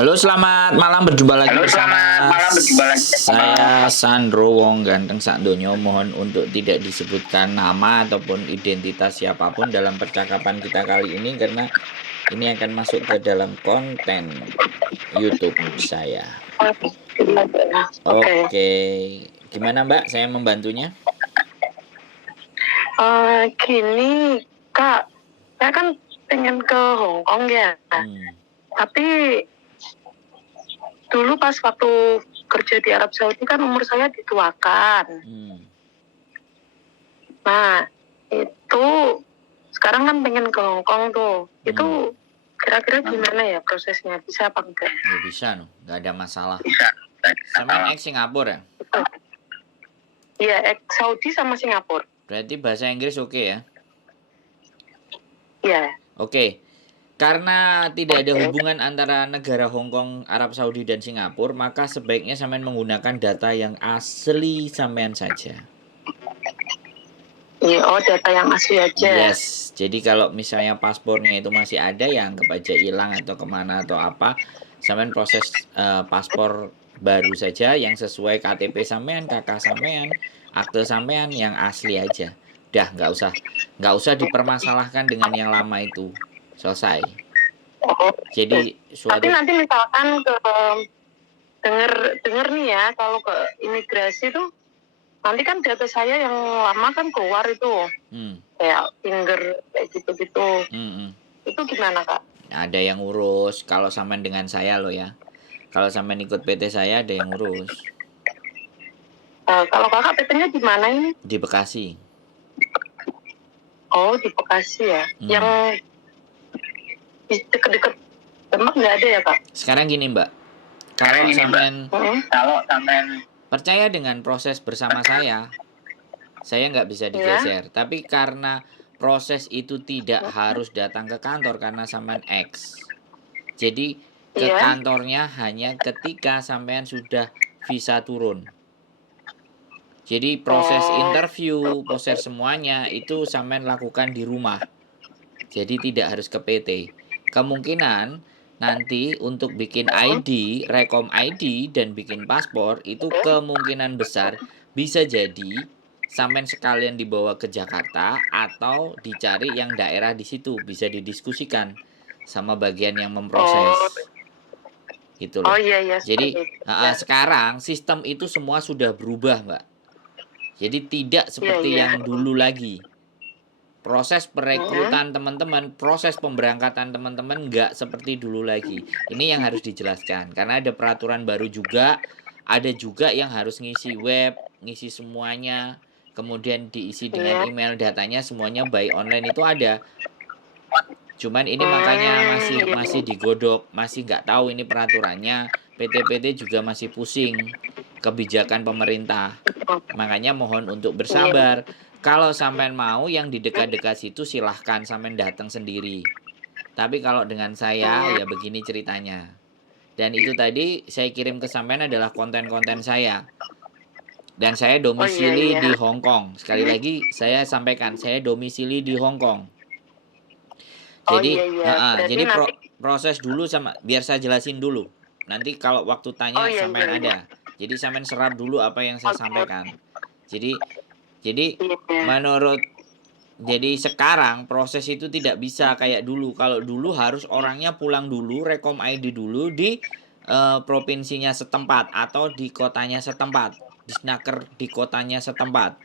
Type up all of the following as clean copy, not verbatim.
Halo, selamat malam, berjumpa lagi Halo, bersama selamat malam, berjumpa lagi bersama saya Sandro Wong Ganteng Sakdonyo. Mohon untuk tidak disebutkan nama ataupun identitas siapapun dalam percakapan kita kali ini karena ini akan masuk ke dalam konten YouTube saya. Oke. Oke, gimana Mbak? Saya membantunya? Gini, Kak, saya kan pengen ke Hong Kong ya. Hmm, Tapi dulu pas waktu kerja di Arab Saudi kan umur saya dituakan. hmm. Nah, itu sekarang kan pengen ke Hong Kong tuh. Itu kira-kira gimana ya prosesnya? Bisa apa enggak? Ya bisa, no. Nggak ada masalah. Bisa. Sama ex Singapura ya? Iya, Saudi sama Singapura. Berarti bahasa Inggris oke ya? Iya. Oke. Karena tidak ada hubungan antara negara Hong Kong, Arab Saudi, dan Singapura, maka sebaiknya sampean menggunakan data yang asli sampean saja. Iya, data yang asli aja. Yes, jadi kalau misalnya paspornya itu masih ada, ya anggap aja hilang atau kemana atau apa, sampean proses paspor baru saja yang sesuai KTP sampean, KK sampean, akte sampean yang asli aja. Udah, nggak usah dipermasalahkan dengan yang lama itu. Selesai. Jadi Tapi suatu nanti misalkan ke denger nih ya, kalau ke imigrasi tuh nanti kan data saya yang lama kan keluar itu, kayak finger kayak gitu-gitu. Itu gimana, Kak? ada yang urus. Kalau sampean dengan saya loh ya. Kalau sampean ikut PT saya ada yang urus. Kalau Kakak PT-nya di mana ini? Di Bekasi. Oh, di Bekasi ya. Yang di deket-deket Demak nggak ada ya, Kak? Sekarang gini Mbak, kalau sampean percaya dengan proses bersama saya nggak bisa digeser. Tapi karena proses itu tidak harus datang ke kantor karena sampean X. Jadi ke kantornya hanya ketika sampean sudah visa turun. Jadi proses interview, proses semuanya itu sampean lakukan di rumah. Jadi tidak harus ke PT. Kemungkinan nanti untuk bikin ID, rekom ID dan bikin paspor itu kemungkinan besar bisa jadi sampean sekalian dibawa ke Jakarta atau dicari yang daerah di situ, bisa didiskusikan sama bagian yang memproses. Gitu loh. Iya. Jadi sekarang sistem itu semua sudah berubah, Mbak. Jadi tidak seperti yang dulu lagi. Proses perekrutan teman-teman, proses pemberangkatan teman-teman nggak seperti dulu lagi. Ini yang harus dijelaskan. Karena ada peraturan baru juga. Ada juga yang harus ngisi web, ngisi semuanya. Kemudian diisi dengan email, datanya semuanya by online itu ada. Cuman ini makanya masih digodok, masih nggak tahu ini peraturannya. PT-PT juga masih pusing kebijakan pemerintah. Makanya mohon untuk bersabar. Kalau sampean mau yang di dekat-dekat situ silahkan sampean datang sendiri. Tapi kalau dengan saya ya begini ceritanya. Dan itu tadi saya kirim ke sampean adalah konten-konten saya. Dan saya domisili di Hong Kong. Sekali lagi saya sampaikan, saya domisili di Hong Kong. Jadi, jadi proses dulu sama biar saya jelasin dulu. Nanti kalau waktu tanya sampean ada. Jadi sampean serap dulu apa yang saya sampaikan. Jadi menurut jadi sekarang proses itu tidak bisa kayak dulu. Kalau dulu harus orangnya pulang dulu, rekom ID dulu di provinsinya setempat atau di kotanya setempat, di snaker di kotanya setempat.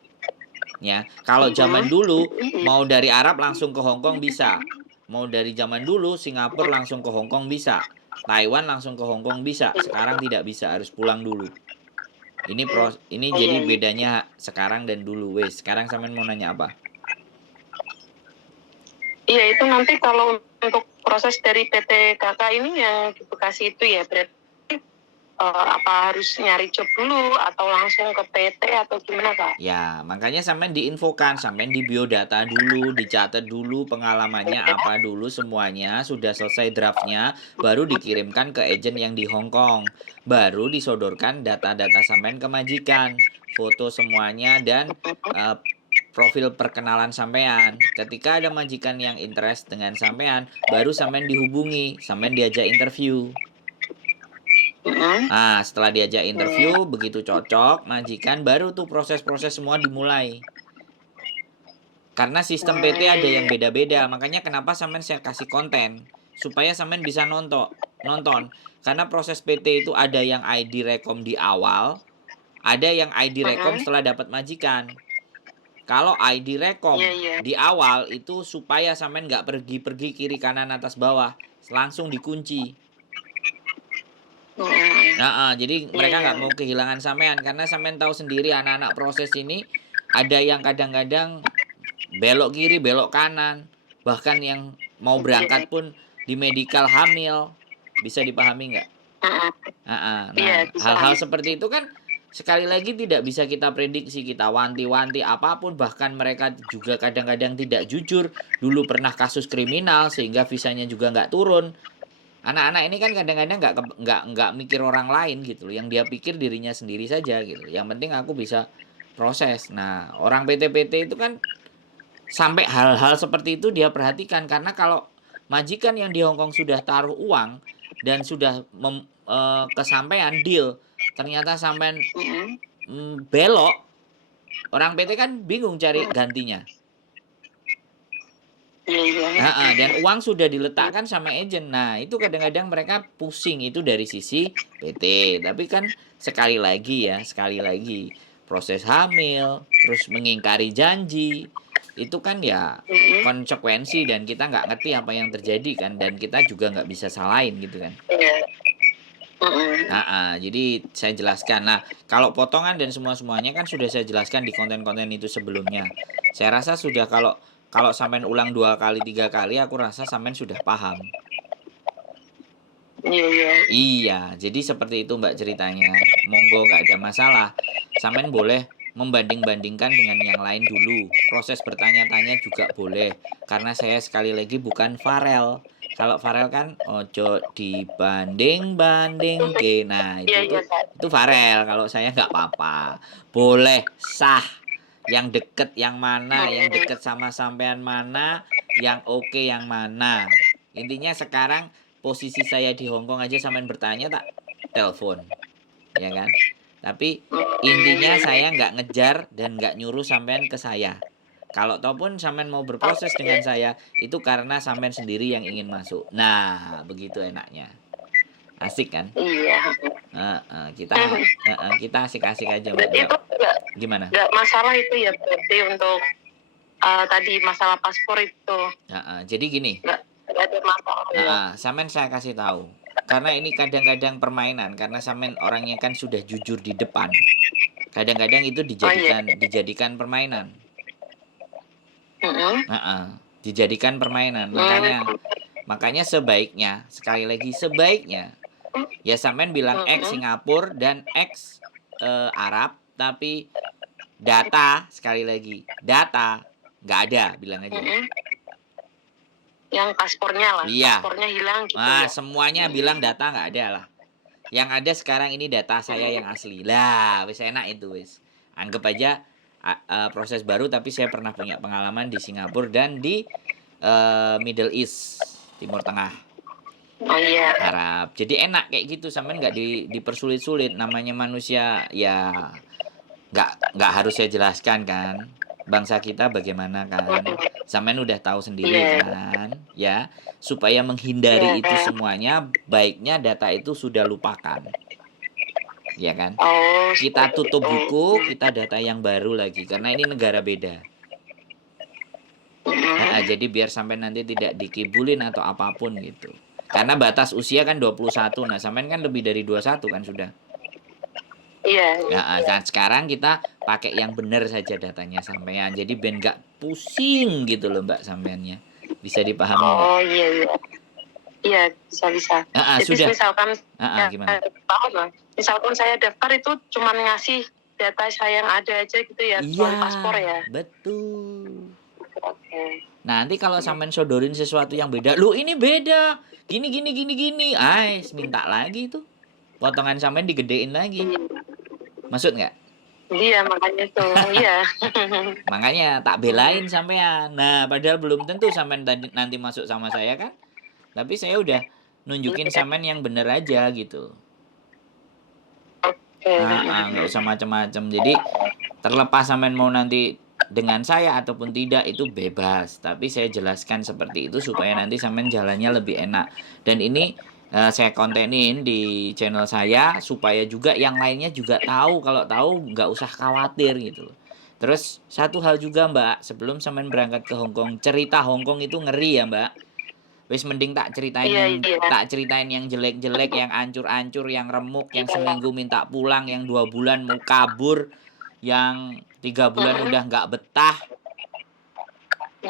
Ya, kalau zaman dulu mau dari Arab langsung ke Hong Kong bisa. Mau dari zaman dulu Singapura langsung ke Hong Kong bisa. Taiwan langsung ke Hong Kong bisa. Sekarang tidak bisa, harus pulang dulu. Ini jadi bedanya sekarang dan dulu. Wes, sekarang sampean mau nanya apa? Iya, itu nanti kalau untuk proses dari PT Kakak ini yang di Bekasi itu ya, berarti apa harus nyari job dulu atau langsung ke PT atau gimana, Kak? Ya, makanya sampean diinfokan, sampean di biodata dulu, dicatat dulu pengalamannya apa dulu semuanya, sudah selesai draftnya, baru dikirimkan ke agent yang di Hong Kong. Baru disodorkan data-data sampean ke majikan, foto semuanya dan profil perkenalan sampean. Ketika ada majikan yang interest dengan sampean, baru sampean dihubungi, sampean diajak interview. Nah, setelah diajak interview, begitu cocok, majikan, baru tuh proses-proses semua dimulai. Karena sistem PT ada yang beda-beda, makanya kenapa sampean saya kasih konten supaya sampean bisa nonton. Karena proses PT itu ada yang ID rekom di awal, ada yang ID rekom setelah dapat majikan. Kalau ID rekom di awal itu supaya sampean nggak pergi-pergi kiri kanan atas bawah, langsung dikunci. Jadi mereka nggak mau kehilangan sampean karena sampean tahu sendiri anak-anak proses ini ada yang kadang-kadang belok kiri, belok kanan, bahkan yang mau berangkat pun di medical hamil, bisa dipahami nggak? Nah, hal-hal seperti itu kan sekali lagi tidak bisa kita prediksi, kita wanti-wanti apapun, bahkan mereka juga kadang-kadang tidak jujur, dulu pernah kasus kriminal sehingga visanya juga nggak turun. Anak-anak ini kan kadang-kadang nggak mikir orang lain gitu, yang dia pikir dirinya sendiri saja gitu. Yang penting aku bisa proses. Nah, orang PT-PT itu kan sampai hal-hal seperti itu dia perhatikan, karena kalau majikan yang di Hongkong sudah taruh uang dan sudah kesampaian deal, ternyata sampean belok, orang PT kan bingung cari gantinya. Dan uang sudah diletakkan sama agent. Nah, itu kadang-kadang mereka pusing, itu dari sisi PT. Tapi kan sekali lagi proses hamil, terus mengingkari janji, itu kan ya konsekuensi, dan kita nggak ngerti apa yang terjadi kan, dan kita juga nggak bisa salahin gitu kan. Jadi saya jelaskan. Nah, kalau potongan dan semuanya kan sudah saya jelaskan di konten-konten itu sebelumnya. Saya rasa sudah, kalau sampean ulang 2 kali 3 kali, aku rasa sampean sudah paham. Iya, jadi seperti itu Mbak ceritanya. Monggo, nggak ada masalah. Sampean boleh membanding-bandingkan dengan yang lain dulu. Proses bertanya-tanya juga boleh. Karena saya sekali lagi bukan Farel. Kalau Farel kan ojo dibanding-banding ke. Nah, itu Farel. Kalau saya nggak apa-apa. Boleh sah. Yang deket yang mana, yang deket sama sampean mana, yang oke yang mana. Intinya sekarang posisi saya di Hongkong aja sampean bertanya tak telepon. Ya kan? Tapi intinya saya nggak ngejar dan nggak nyuruh sampean ke saya. Kalau ataupun sampean mau berproses dengan saya, itu karena sampean sendiri yang ingin masuk. Nah, begitu enaknya. Asik kan? Iya. Kita asik-asik aja Mbak. Itu gimana? Nggak masalah itu ya berarti untuk tadi masalah paspor itu. Jadi gini. Nggak ada masalah. Sampean saya kasih tahu. Karena ini kadang-kadang permainan, karena sampean orangnya kan sudah jujur di depan. Kadang-kadang itu dijadikan permainan. Dijadikan permainan. Makanya sebaiknya, sekali lagi sebaiknya, ya sampean bilang X Singapura dan X Arab, tapi data, sekali lagi, data nggak ada, bilang aja. Yang paspornya lah, paspornya hilang gitu ya. Semuanya bilang data nggak ada lah. Yang ada sekarang ini data saya yang asli. Lah, wis enak itu wis. Anggap aja proses baru, tapi saya pernah punya pengalaman di Singapura dan di Middle East, Timur Tengah. Arab. Jadi enak kayak gitu, sampean nggak dipersulit-sulit. Namanya manusia ya nggak harus saya jelaskan kan. Bangsa kita bagaimana kan, sampean udah tahu sendiri kan, ya. Supaya menghindari itu semuanya, baiknya data itu sudah lupakan, ya kan. Kita tutup buku, kita data yang baru lagi, karena ini negara beda. Jadi biar sampai nanti tidak dikibulin atau apapun gitu. Karena batas usia kan 21, nah sampean kan lebih dari 21 kan sudah. Iya. Dan sekarang kita pakai yang benar saja datanya sampean. Jadi ben nggak pusing gitu loh Mbak sampeannya. Bisa dipahami? Iya. Iya, bisa. Jadi sudah. Misalkan gimana? Misalkan saya daftar itu cuma ngasih data saya yang ada aja gitu ya, soal paspor ya. Betul. Oke. Nanti kalau sampean sodorin sesuatu yang beda, lu ini beda. Gini. Minta lagi tuh. Potongan sampean digedein lagi. Maksud nggak? Iya, makanya tuh. Iya. Makanya tak belain sampean. Nah, padahal belum tentu sampean nanti masuk sama saya kan. Tapi saya udah nunjukin sampean yang bener aja gitu. Nggak usah macam-macam. Jadi terlepas sampean mau nanti dengan saya ataupun tidak itu bebas. Tapi saya jelaskan seperti itu supaya nanti sampean jalannya lebih enak. Dan ini saya kontenin di channel saya supaya juga yang lainnya juga tahu. Kalau tahu nggak usah khawatir gitu loh. Terus satu hal juga Mbak, sebelum sampean berangkat ke Hongkong, cerita Hongkong itu ngeri ya Mbak. Wis mending tak ceritain yang jelek-jelek, yang ancur-ancur, yang remuk, yang seminggu minta pulang, yang 2 bulan mau kabur, yang 3 bulan udah nggak betah,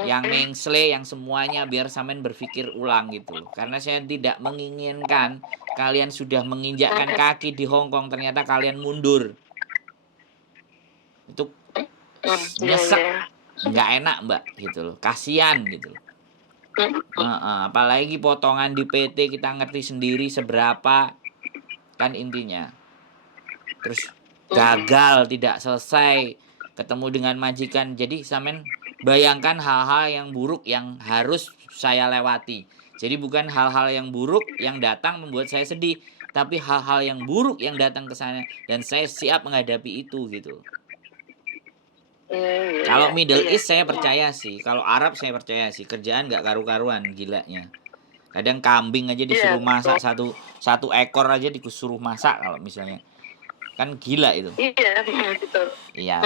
yang mengsle, yang semuanya, biar sampean berpikir ulang gitu loh. Karena saya tidak menginginkan kalian sudah menginjakkan kaki di Hongkong ternyata kalian mundur. Itu nyesek, nggak enak Mbak gitu loh, kasihan gitu loh. Apalagi potongan di PT kita ngerti sendiri seberapa kan intinya. Terus gagal, tidak selesai, ketemu dengan majikan. Jadi sampean bayangkan hal-hal yang buruk yang harus saya lewati. Jadi bukan hal-hal yang buruk yang datang membuat saya sedih, tapi hal-hal yang buruk yang datang ke sana dan saya siap menghadapi itu gitu. Kalau Middle East saya percaya sih, kalau Arab saya percaya sih, kerjaan nggak karu-karuan gilanya. Kadang kambing aja disuruh masak satu ekor aja disuruh masak kalau misalnya, kan gila itu. Iya,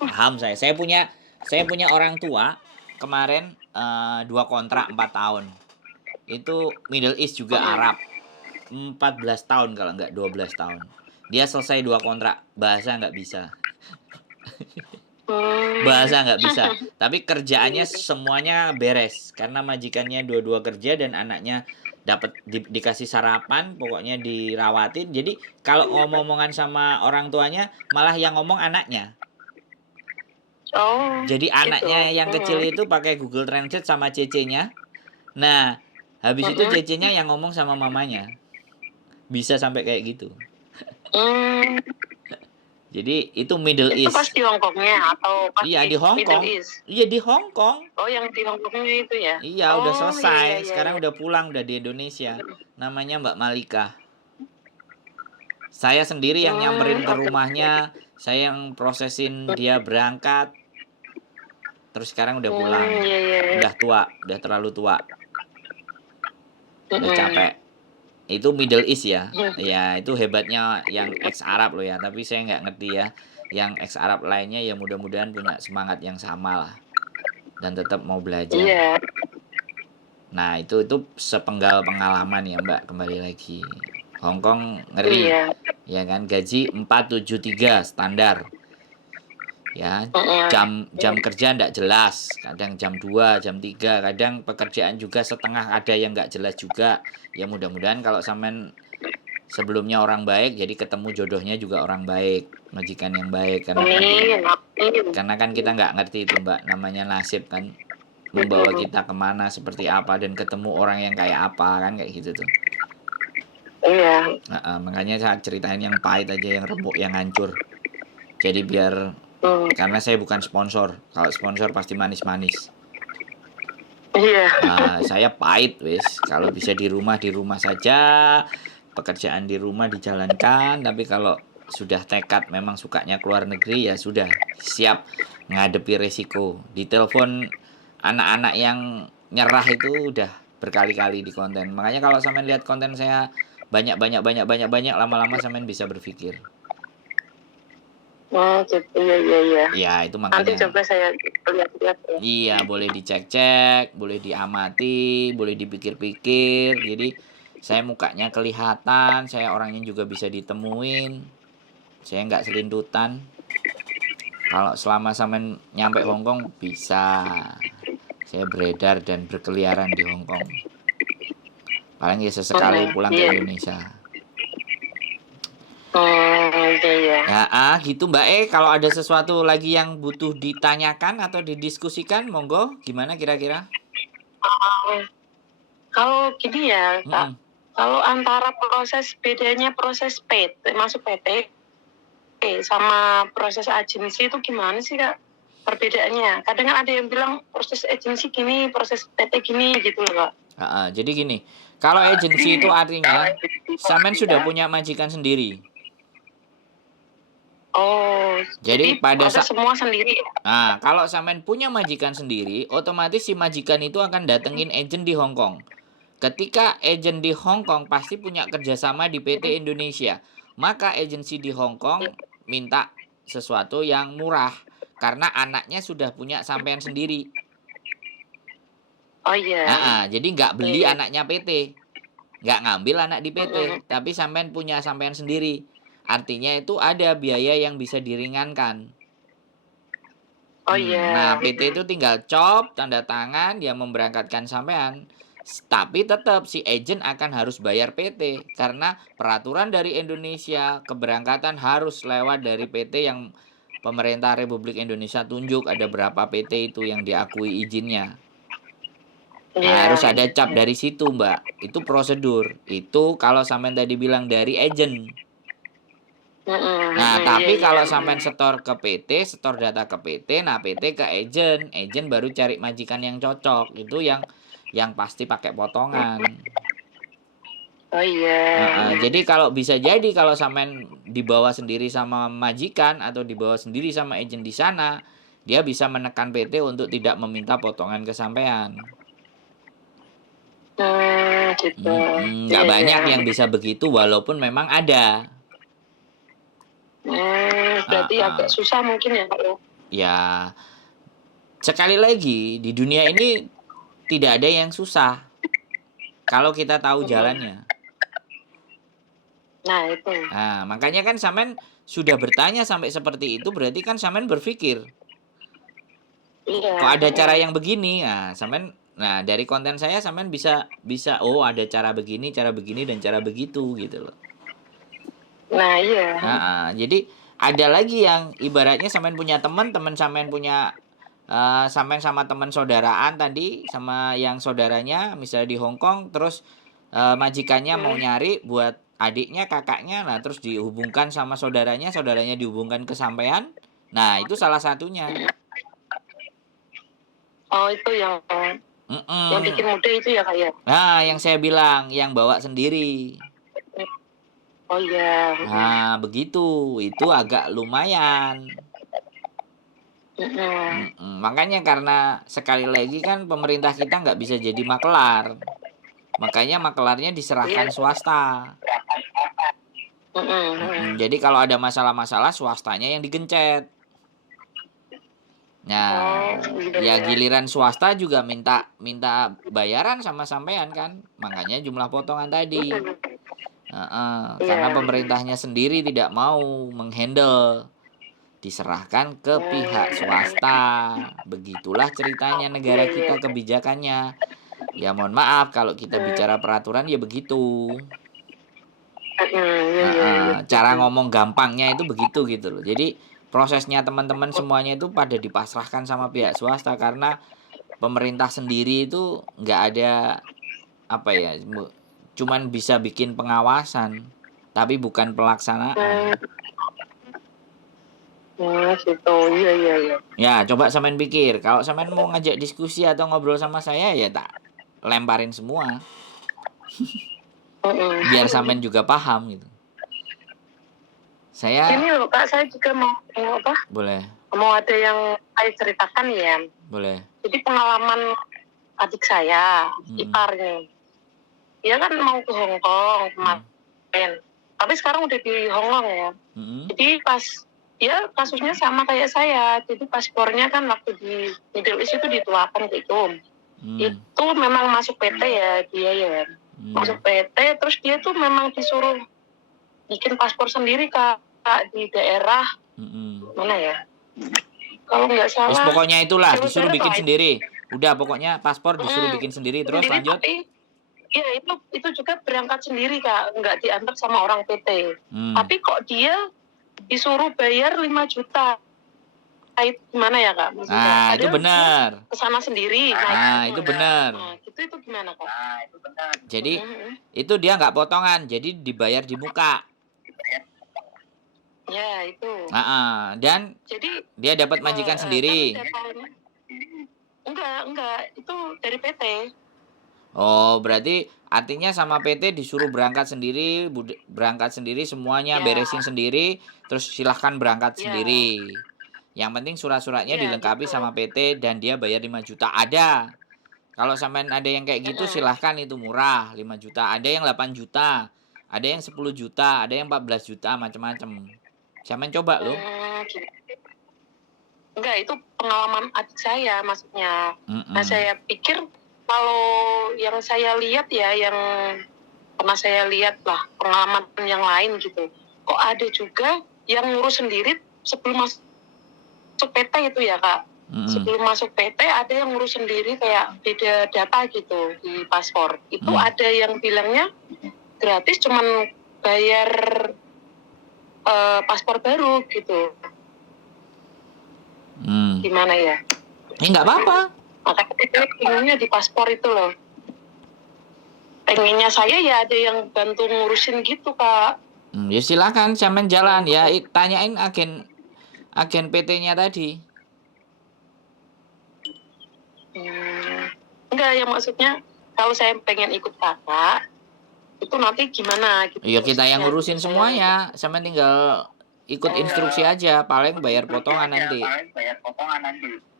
paham saya. Saya punya orang tua kemarin 2 kontrak 4 tahun. Itu Middle East juga Arab. 14 tahun kalau nggak 12 tahun. Dia selesai 2 kontrak, bahasa nggak bisa. Bahasa nggak bisa, tapi kerjaannya semuanya beres karena majikannya dua-dua kerja dan anaknya dapat dikasih sarapan, pokoknya dirawatin. Jadi kalau ngomong-ngomongan sama orang tuanya malah yang ngomong anaknya. Jadi anaknya yang kecil itu pakai Google Translate sama cece-nya. Nah, habis itu cece-nya yang ngomong sama mamanya. Bisa sampai kayak gitu. Jadi itu Middle East. Itu pas di Hongkongnya atau pas di Hongkong? Iya di Hongkong. Oh yang di Hongkongnya itu ya? Iya udah selesai. Sekarang udah pulang, udah di Indonesia. Namanya Mbak Malika. Saya sendiri yang nyamperin ke rumahnya. Saya yang prosesin dia berangkat. Terus sekarang udah pulang. Udah tua, udah terlalu tua. Udah capek. Itu Middle East ya. Ya itu hebatnya yang ex Arab loh ya. Tapi saya nggak ngerti ya. Yang ex Arab lainnya ya mudah-mudahan punya semangat yang sama lah. Dan tetap mau belajar. Nah itu sepenggal pengalaman ya Mbak. Kembali lagi Hongkong ngeri. Ya kan, gaji 473 standar. Ya, jam kerja ndak jelas, kadang jam 2, jam 3, kadang pekerjaan juga setengah ada yang nggak jelas juga. Ya mudah-mudahan kalau sampean sebelumnya orang baik, jadi ketemu jodohnya juga orang baik, majikan yang baik, karena kan kita nggak ngerti itu Mbak, namanya nasib kan membawa kita kemana, seperti apa, dan ketemu orang yang kayak apa kan, kayak gitu tuh. Iya. Makanya saya ceritain yang pahit aja, yang remuk, yang hancur. Jadi biar karena saya bukan sponsor. Kalau sponsor pasti manis-manis. Iya. Saya pahit wis. Kalau bisa di rumah saja. Pekerjaan di rumah dijalankan. Tapi kalau sudah tekad memang sukanya keluar negeri, ya sudah siap ngadepi resiko. Di telepon anak-anak yang nyerah itu udah berkali-kali di konten. Makanya kalau sampean lihat konten saya banyak, lama-lama sampean bisa berpikir. Iya. Ya itu makanya. Nanti coba saya lihat-lihat ya. Iya, boleh dicek-cek, boleh diamati, boleh dipikir-pikir. Jadi saya mukanya kelihatan, saya orangnya juga bisa ditemuin. Saya nggak selintutan. Kalau selama sampean nyampe Hongkong bisa. Saya beredar dan berkeliaran di Hongkong. Paling ya sesekali pulang ke Indonesia. Ya, gitu Mbak kalau ada sesuatu lagi yang butuh ditanyakan atau didiskusikan, monggo, gimana kira-kira? Kalau gini ya, Kak, kalau antara bedanya proses PT, masuk PT sama proses agensi itu gimana sih Kak? Perbedaannya. Kadang kan ada yang bilang proses agensi gini, proses PT gini gitu loh Kak. Jadi gini, kalau agensi itu artinya sampean sudah punya majikan sendiri. Oh, Jadi jadi proses semua sendiri. Nah, kalau sampean punya majikan sendiri, otomatis si majikan itu akan datengin agent di Hong Kong. Ketika agent di Hong Kong pasti punya kerjasama di PT Indonesia, maka agensi di Hong Kong minta sesuatu yang murah karena anaknya sudah punya sampean sendiri. Oh iya. Jadi nggak beli anaknya PT, nggak ngambil anak di PT, tapi sampean punya sampean sendiri. Artinya itu ada biaya yang bisa diringankan. Oh iya. Nah, PT itu tinggal cop, tanda tangan, dia memberangkatkan sampean. Tapi tetap si agent akan harus bayar PT karena peraturan dari Indonesia keberangkatan harus lewat dari PT yang pemerintah Republik Indonesia tunjuk ada berapa PT itu yang diakui izinnya. Nah, harus ada cap dari situ, Mbak. Itu prosedur. Itu kalau sampean tadi bilang dari agent. Nah, tapi kalau sampean setor ke PT, setor data ke PT, nah PT ke agent baru cari majikan yang cocok. Itu yang pasti pakai potongan. Oh iya. Jadi kalau bisa jadi kalau sampean dibawa sendiri sama majikan atau dibawa sendiri sama agent di sana, dia bisa menekan PT untuk tidak meminta potongan ke sampean. Gitu. Nggak banyak yang bisa begitu walaupun memang ada. Berarti agak susah mungkin ya Pak ya? Ya, sekali lagi di dunia ini tidak ada yang susah kalau kita tahu jalannya. Nah itu. Nah, makanya kan sampean sudah bertanya sampai seperti itu berarti kan sampean berpikir, Iya. kok ada cara yang begini? Nah, sampean dari konten saya sampean bisa oh ada cara begini dan cara begitu gitu loh. Nah iya. Jadi ada lagi yang ibaratnya sampean punya teman sampean punya sampean sama teman saudaraan tadi sama yang saudaranya misalnya di Hong Kong terus majikannya mau nyari buat adiknya kakaknya nah terus dihubungkan sama saudaranya dihubungkan ke sampean. Nah, itu salah satunya. Oh, itu yang bikin mudah itu ya Kak ya? Nah, yang saya bilang yang bawa sendiri. Oh iya. Nah, begitu. Itu agak lumayan. Makanya karena sekali lagi kan pemerintah kita nggak bisa jadi makelar. Makanya makelarnya diserahkan swasta. Jadi kalau ada masalah-masalah swastanya yang digencet. Nah, ya giliran swasta juga minta bayaran sama sampean kan. Makanya jumlah potongan tadi. Karena pemerintahnya sendiri tidak mau menghandle, diserahkan ke pihak swasta. Begitulah ceritanya negara kita kebijakannya. Ya mohon maaf kalau kita bicara peraturan ya begitu. Cara ngomong gampangnya itu begitu gitu loh. Jadi prosesnya teman-teman semuanya itu pada dipasrahkan sama pihak swasta karena pemerintah sendiri itu nggak ada cuman bisa bikin pengawasan tapi bukan pelaksanaan. Gitu. Iya. Ya, coba sampean pikir, kalau sampean mau ngajak diskusi atau ngobrol sama saya ya tak lemparin semua. Biar sampean juga paham gitu. Ini loh Kak, saya juga mau apa? Boleh. Mau ada yang saya ceritakan ya. Boleh. Jadi pengalaman adik saya, ipar nih. Dia kan mau ke Hong Kong kemarin. Tapi sekarang udah di Hong Kong ya. Jadi pas dia kasusnya sama kayak saya. Jadi paspornya kan waktu di Middle East itu dituakan gitu. Itu memang masuk PT ya dia ya. Masuk PT terus dia tuh memang disuruh bikin paspor sendiri Kak di daerah mana ya? Kalau nggak salah. Terus pokoknya itulah disuruh bikin sendiri. Udah pokoknya paspor disuruh bikin sendiri terus sendiri, lanjut. Iya itu juga berangkat sendiri Kak, nggak diantar sama orang PT. Tapi kok dia disuruh bayar 5 juta. Itu gimana ya Kak? Maksudnya, itu benar. Kesana sendiri. Itu benar. Itu gimana Kak? Itu benar. Jadi itu dia nggak potongan, jadi dibayar di muka. Ya itu. Dan jadi dia dapat majikan sendiri. Enggak, itu dari PT. Oh, berarti artinya sama PT disuruh berangkat sendiri, semuanya Ya, beresin sendiri, terus silahkan berangkat ya, sendiri. Yang penting surat-suratnya ya dilengkapi gitu. sama PT dan dia bayar 5 juta. Ada. Kalau sampean ada yang kayak gitu Mm-mm. silahkan, itu murah 5 juta. Ada yang 8 juta, ada yang 10 juta, ada yang 14 juta, macam-macam. Sampean coba loh. Gitu. Enggak, itu pengalaman adik saya maksudnya. Nah, saya pikir kalau yang saya lihat ya, yang pernah saya lihat lah, pengalaman yang lain gitu. Kok ada juga yang ngurus sendiri sebelum masuk PT itu ya, Kak. Sebelum masuk PT ada yang ngurus sendiri kayak beda data gitu di paspor. Itu ada yang bilangnya gratis, cuman bayar paspor baru gitu. Gimana ya? Nggak apa-apa. Makanya kita pengennya di paspor itu loh. Pengennya saya ya ada yang bantu ngurusin gitu, Kak. Ya silakan sampean jalan ya, tanyain agen PT-nya tadi. Enggak, ya maksudnya kalau saya pengen ikut kakak, itu nanti gimana gitu. Ya kita yang ngurusin semuanya, sampean tinggal ikut instruksi aja, paling bayar potongan nanti.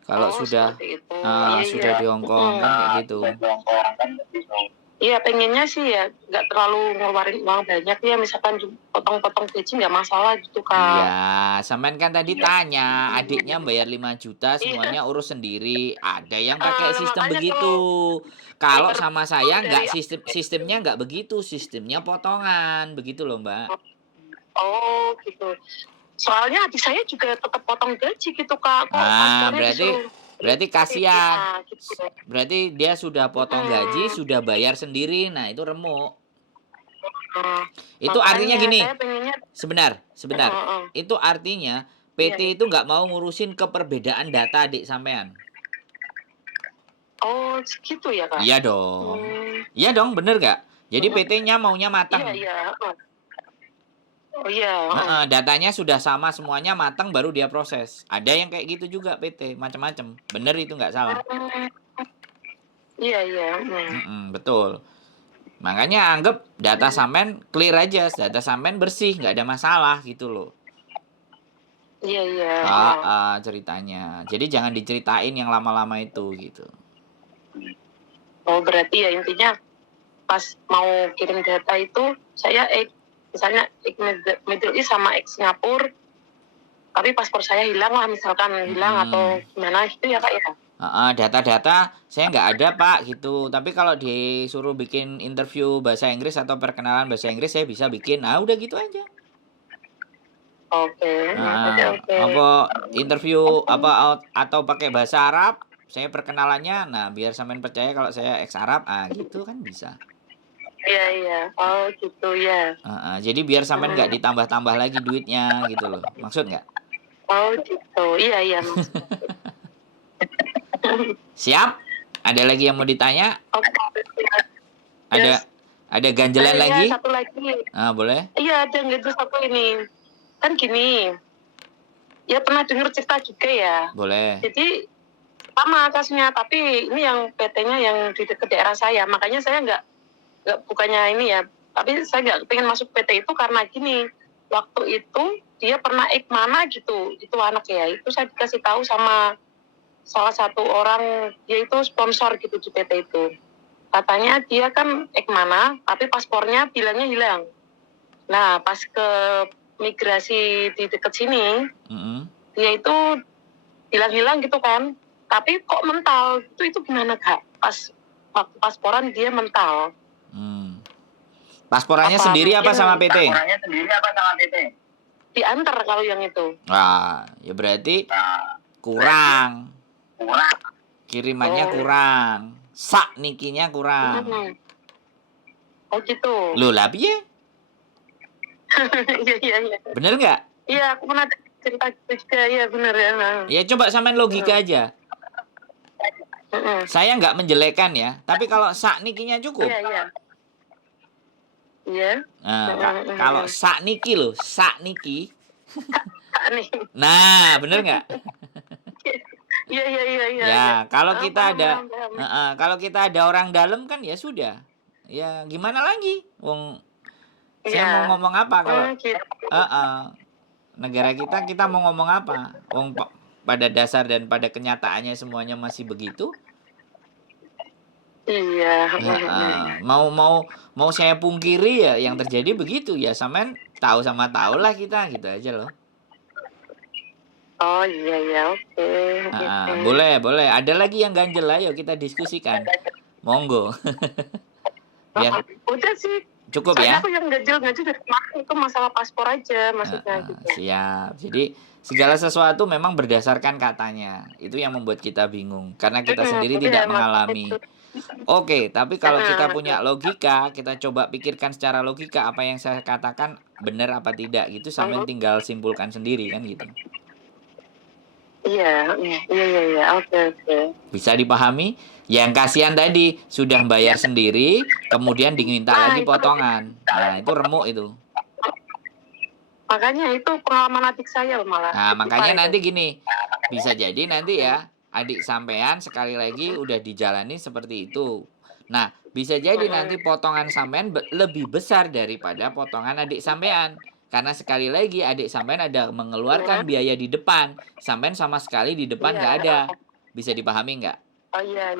Kalau sudah sudah di Hong Kong kan kayak gitu. Iya, pengennya sih ya nggak terlalu ngeluarin uang banyak ya, misalkan potong-potong gaji nggak masalah gitu, Kak. Iya, sampean kan tadi tanya, adiknya bayar 5 juta semuanya urus sendiri. Ada yang pakai sistem begitu. Kalau sama saya nggak, sistemnya nggak begitu, sistemnya potongan, begitu loh, Mbak. Oh, gitu. Soalnya adik saya juga tetap potong gaji gitu, Kak. Berarti kasihan. Gitu. Berarti dia sudah potong gaji, sudah bayar sendiri. Nah, itu remuk. Itu artinya gini. Sebentar. Itu artinya PT itu nggak mau ngurusin keperbedaan data adik sampean. Oh, gitu ya, Kak? Iya dong. Iya dong, bener nggak? Jadi PT-nya maunya matang. Iya. Oh iya. Datanya sudah sama semuanya matang baru dia proses. Ada yang kayak gitu juga PT, macam-macam. Bener itu nggak salah. Iya. Betul. Makanya anggap data sampean clear aja, data sampean bersih, nggak ada masalah gitu loh. Iya. Ceritanya. Jadi jangan diceritain yang lama-lama itu gitu. Oh, berarti ya intinya pas mau kirim data itu saya misalnya Middle East sama Singapura, tapi paspor saya hilang lah, misalkan hilang atau gimana gitu ya, Kak ya? Data-data saya nggak ada, Pak, gitu. Tapi kalau disuruh bikin interview bahasa Inggris atau perkenalan bahasa Inggris saya bisa bikin. Nah, udah gitu aja. Oke. Apa interview atau pakai bahasa Arab, saya perkenalannya, nah biar sampean percaya kalau saya ex Arab, gitu kan bisa. Iya. Oh, gitu ya. Jadi biar sampean nggak ditambah-tambah lagi duitnya gitu loh. Maksud nggak? Oh, gitu. Iya. Siap? Ada lagi yang mau ditanya? Okay. Ada ganjelan lagi? Satu lagi. Boleh? Iya, ada gitu satu ini. Kan gini, ya pernah dengar cerita juga ya. Boleh. Jadi sama kasusnya, tapi ini yang PT-nya yang di dekat daerah saya. Makanya saya nggak bukannya ini ya, tapi saya nggak pengen masuk PT itu karena gini. Waktu itu dia pernah mana gitu, itu anak ya. Itu saya dikasih tahu sama salah satu orang, dia itu sponsor gitu di PT itu. Katanya dia kan mana, tapi paspornya bilangnya hilang. Nah, pas ke migrasi di dekat sini, dia itu hilang gitu kan. Tapi kok mental, itu gimana, Kak? Pas waktu pasporan dia mental. Pasporannya sendiri apa sama PT? Diantar kalau yang itu. Ya berarti kurang. Kirimannya kurang. Sak nikinya kurang. Oh gitu. Loh lah piye? Iya. Bener nggak? Iya, aku pernah cerita juga, ya bener ya. Ya coba samain logika aja. Saya nggak menjelekkan ya, tapi kalau sak nikinya cukup. Iya. Kalau sak niki loh, sak niki. Nah, bener nggak? Iya. Ya, kalau Ah, kita ada paham, paham. kalau kita ada orang dalam kan ya sudah. Ya gimana lagi? Wong saya mau Iya. ngomong apa kalau Gitu. negara kita mau ngomong apa? Wong pada dasar dan pada kenyataannya semuanya masih begitu. Iya. Mau mau mau saya pungkiri ya yang terjadi begitu ya, sampean tahu sama tahu lah kita gitu aja loh. Oh iya, oke. Gitu. Boleh. Ada lagi yang ganjel, ayo kita diskusikan. Monggo. Biar Udah sih. cukup Soalnya ya. aku yang ganjil dari kemarin itu masalah paspor aja maksudnya gitu. Siap. Jadi segala sesuatu memang berdasarkan katanya. Itu yang membuat kita bingung karena kita sendiri tidak Iya, mengalami. itu. Oke, tapi kalau kita punya logika, kita coba pikirkan secara logika apa yang saya katakan benar apa tidak gitu, sampean tinggal simpulkan sendiri kan gitu. Iya. Oke. Bisa dipahami? Yang kasihan tadi sudah bayar sendiri, kemudian diminta lagi potongan. Nah, itu remuk itu. Makanya itu pengalaman adik saya malah. Nah, makanya nanti gini, bisa jadi nanti ya, adik sampean sekali lagi udah dijalani seperti itu. Nah, bisa jadi nanti potongan sampean lebih besar daripada potongan adik sampean. Karena sekali lagi adik sampean ada mengeluarkan biaya di depan, sampean sama sekali di depan nggak ada. Bisa dipahami nggak? Oh iya.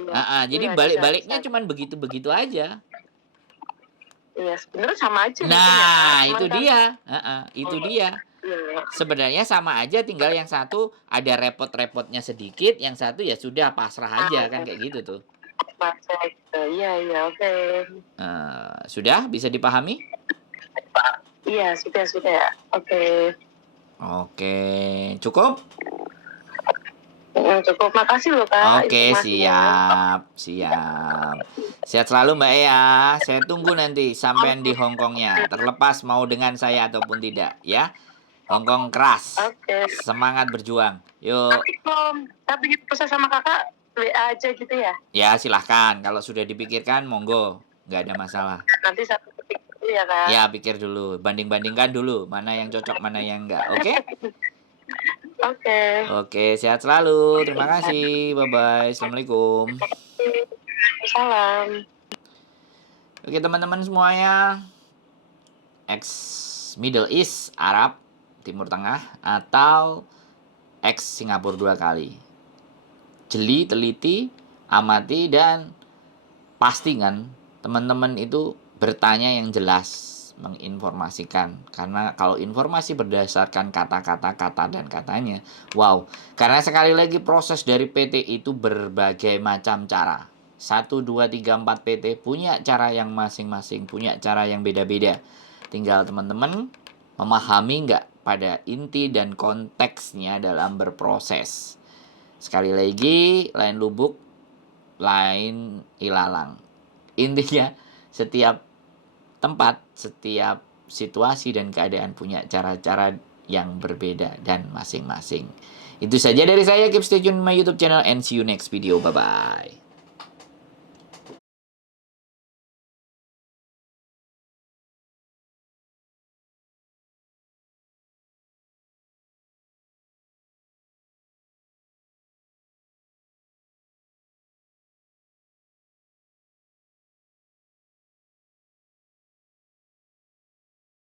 Jadi Iya, balik-baliknya bisa. cuman begitu-begitu aja. Iya, sebenarnya sama aja. Nah, mungkin ya, itu Kak. dia. Itu dia. Iya. Sebenarnya sama aja, tinggal yang satu ada repot-repotnya sedikit, yang satu ya sudah pasrah aja kan kayak gitu tuh. Baca gitu. Iya, oke. Sudah bisa dipahami? Iya, sudah. Oke. Oke, cukup? Cukup. Makasih loh, Kak. Oke, informasinya. siap. Sehat selalu Mbak ya. Saya tunggu nanti sampean di Hongkongnya. Terlepas mau dengan saya ataupun tidak ya. Hongkong keras. Oke. Semangat berjuang. Yuk. Tapi proses sama Kakak WA aja gitu ya? Ya, silahkan. Kalau sudah dipikirkan, monggo. Nggak ada masalah. Nanti satu ketik dulu ya, Kak? Ya, pikir dulu. Banding-bandingkan dulu. Mana yang cocok, mana yang enggak. Oke? Oke, sehat selalu. Terima kasih. Bye-bye. Assalamualaikum. Salam. Oke, teman-teman semuanya. Ex Middle East, Arab, Timur Tengah, atau ex Singapura 2 kali. Jeli, teliti, amati, dan pastikan teman-teman itu bertanya yang jelas, menginformasikan. Karena kalau informasi berdasarkan kata-kata, kata dan katanya, wow. Karena sekali lagi proses dari PT itu berbagai macam cara. 1, 2, 3, 4 PT punya cara yang masing-masing, punya cara yang beda-beda. Tinggal teman-teman memahami nggak pada inti dan konteksnya dalam berproses. Sekali lagi, lain lubuk, lain ilalang. Intinya, setiap tempat, setiap situasi dan keadaan punya cara-cara yang berbeda dan masing-masing. Itu saja dari saya. Keep stay tune my YouTube channel and see you next video. Bye-bye.